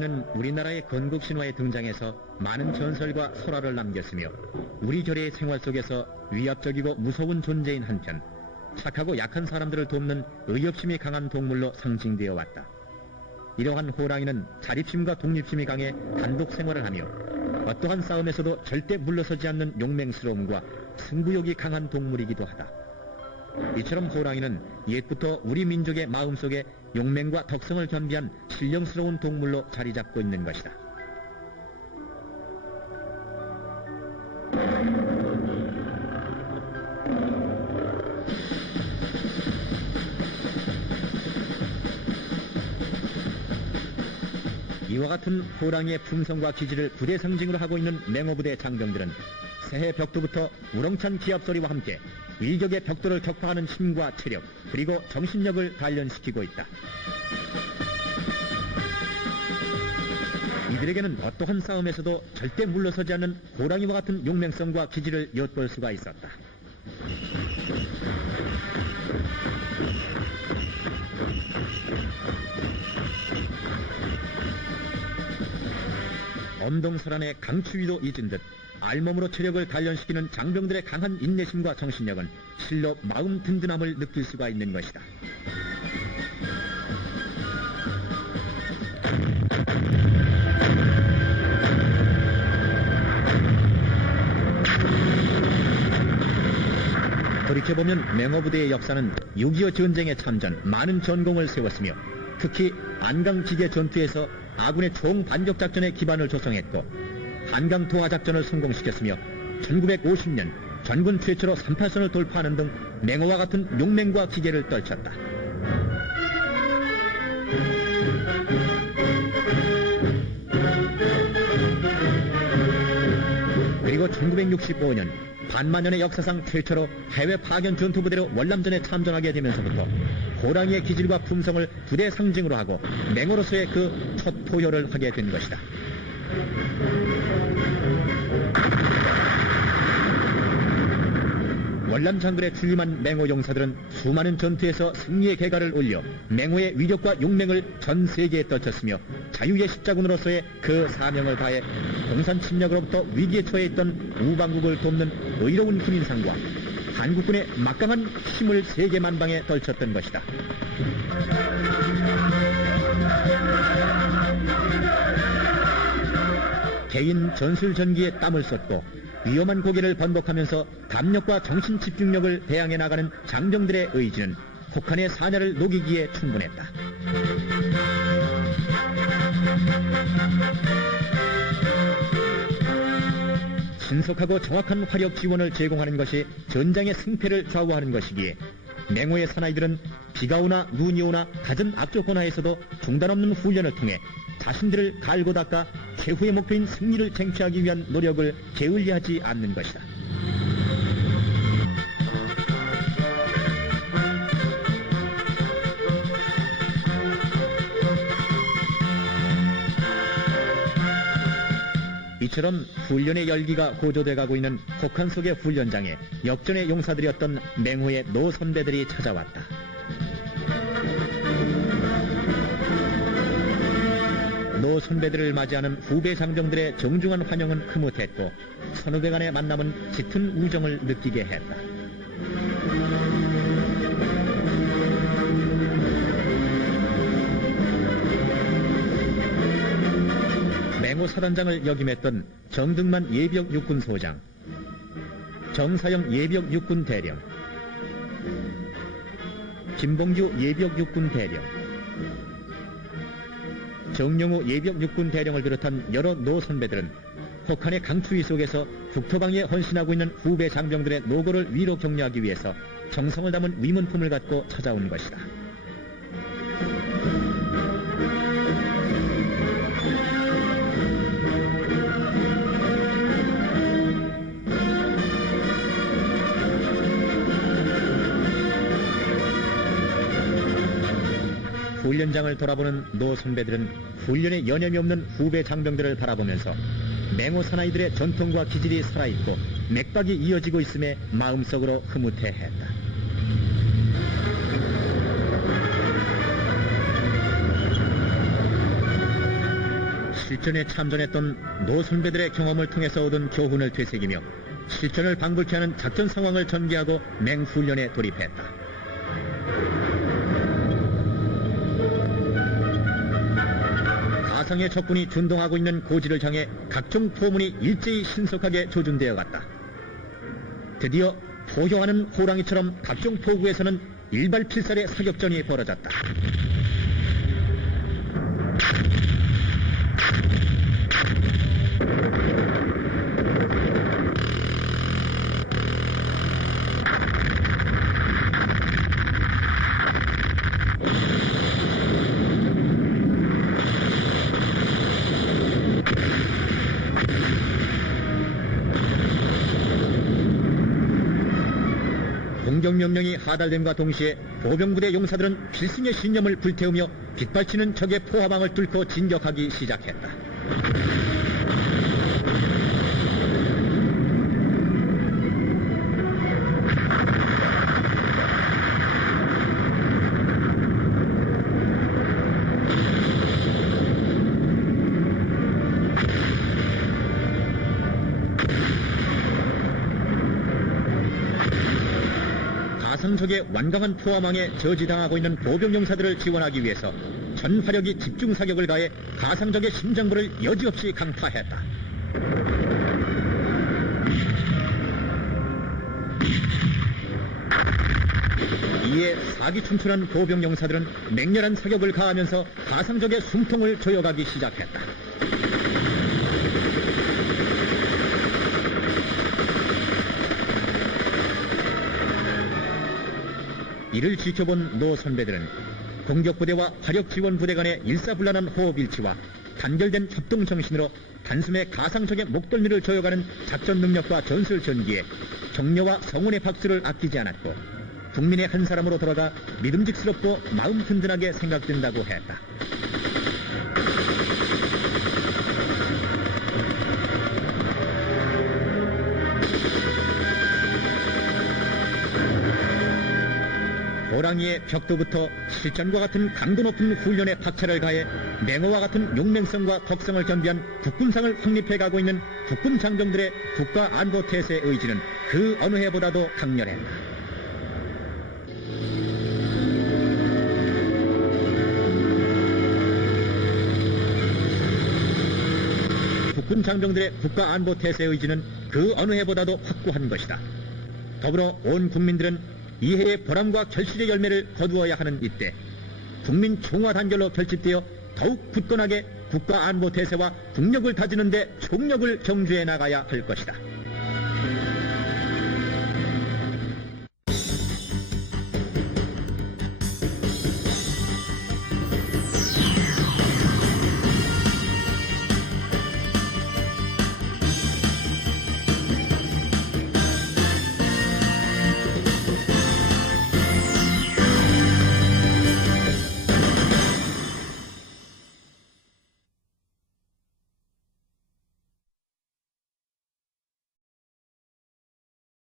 호랑이는 우리나라의 건국 신화에 등장해서 많은 전설과 설화를 남겼으며 우리 결의 생활 속에서 위압적이고 무서운 존재인 한편 착하고 약한 사람들을 돕는 의협심이 강한 동물로 상징되어 왔다. 이러한 호랑이는 자립심과 독립심이 강해 단독 생활을 하며 어떠한 싸움에서도 절대 물러서지 않는 용맹스러움과 승부욕이 강한 동물이기도 하다. 이처럼 호랑이는 옛부터 우리 민족의 마음속에 용맹과 덕성을 겸비한 신령스러운 동물로 자리 잡고 있는 것이다. 이와 같은 호랑이의 품성과 기질을 부대 상징으로 하고 있는 맹호부대 장병들은 새해 벽두부터 우렁찬 기합 소리와 함께 일격의 벽돌을 격파하는 힘과 체력 그리고 정신력을 단련시키고 있다. 이들에게는 어떠한 싸움에서도 절대 물러서지 않는 호랑이와 같은 용맹성과 기질을 엿볼 수가 있었다. 엄동설안의 강추위도 잊은 듯 알몸으로 체력을 단련시키는 장병들의 강한 인내심과 정신력은 실로 마음 든든함을 느낄 수가 있는 것이다. 돌이켜보면 맹호부대의 역사는 6.25 전쟁에 참전, 많은 전공을 세웠으며 특히 안강지대 전투에서 아군의 총 반격 작전의 기반을 조성했고 한강 통화 작전을 성공시켰으며 1950년 전군 최초로 38선을 돌파하는 등 맹호와 같은 용맹과 기계를 떨쳤다. 그리고 1965년 반만년의 역사상 최초로 해외 파견 전투부대로 월남전에 참전하게 되면서부터 호랑이의 기질과 품성을 부대 상징으로 하고 맹호로서의 그 첫 포효를 하게 된 것이다. 월남 장군에 출림한 맹호 용사들은 수많은 전투에서 승리의 개가를 올려 맹호의 위력과 용맹을 전 세계에 떨쳤으며 자유의 십자군으로서의 그 사명을 다해 공산 침략으로부터 위기에 처해 있던 우방국을 돕는 의로운 군인상과 한국군의 막강한 힘을 세계 만방에 떨쳤던 것이다. 개인 전술 전기에 땀을 쏟고 위험한 고개를 번복하면서 담력과 정신 집중력을 대항해 나가는 장병들의 의지는 혹한의 사냐를 녹이기에 충분했다. 신속하고 정확한 화력 지원을 제공하는 것이 전장의 승패를 좌우하는 것이기에 맹호의 사나이들은 비가 오나 눈이 오나 갖은 악조 혼하에서도 중단 없는 훈련을 통해 자신들을 갈고 닦아 최후의 목표인 승리를 쟁취하기 위한 노력을 게을리하지 않는 것이다. 이처럼 훈련의 열기가 고조돼 가고 있는 혹한 속의 훈련장에 역전의 용사들이었던 맹호의 노 선배들이 찾아왔다. 노 선배들을 맞이하는 후배 장병들의 정중한 환영은 흐뭇했고 선후배 간의 만남은 짙은 우정을 느끼게 했다. 맹호 사단장을 역임했던 정등만 예비역 육군 소장, 정사영 예비역 육군 대령, 김봉규 예비역 육군 대령, 정영호 예비역 육군 대령을 비롯한 여러 노 선배들은 혹한의 강추위 속에서 국토방위에 헌신하고 있는 후배 장병들의 노고를 위로 격려하기 위해서 정성을 담은 위문품을 갖고 찾아온 것이다. 훈련장을 돌아보는 노 선배들은 훈련에 여념이 없는 후배 장병들을 바라보면서 맹호 사나이들의 전통과 기질이 살아있고 맥박이 이어지고 있음에 마음속으로 흐뭇해했다. 실전에 참전했던 노 선배들의 경험을 통해서 얻은 교훈을 되새기며 실전을 방불케 하는 작전 상황을 전개하고 맹훈련에 돌입했다. 가상의 적군이 준동하고 있는 고지를 향해 각종 포문이 일제히 신속하게 조준되어 갔다. 드디어 포효하는 호랑이처럼 각종 포구에서는 일발필살의 사격전이 벌어졌다. 공격 명령이 하달됨과 동시에 보병부대 용사들은 필승의 신념을 불태우며 빗발치는 적의 포화망을 뚫고 진격하기 시작했다. 가상적의 완강한 포화망에 저지당하고 있는 보병 용사들을 지원하기 위해서 전 화력이 집중 사격을 가해 가상적의 심장부를 여지없이 강타했다. 이에 사기춘출한 보병 용사들은 맹렬한 사격을 가하면서 가상적의 숨통을 조여가기 시작했다. 이를 지켜본 노 선배들은 공격부대와 화력지원부대 간의 일사불란한 호흡일치와 단결된 협동 정신으로 단숨에 가상적의 목덜미를 조여가는 작전 능력과 전술 전기에 격려와 성원의 박수를 아끼지 않았고 국민의 한 사람으로 돌아가 믿음직스럽고 마음 든든하게 생각된다고 했다. 호랑이의 벽도부터 실전과 같은 강도 높은 훈련에 박차를 가해 맹호와 같은 용맹성과 덕성을 겸비한 국군상을 확립해 가고 있는 국군 장병들의 국가 안보 태세의 의지는 그 어느 해보다도 강렬했다. 국군 장병들의 국가 안보 태세의 의지는 그 어느 해보다도 확고한 것이다. 더불어 온 국민들은 이해의 보람과 결실의 열매를 거두어야 하는 이때 국민 총화 단결로 결집되어 더욱 굳건하게 국가 안보 대세와 국력을 다지는데 총력을 경주해 나가야 할 것이다.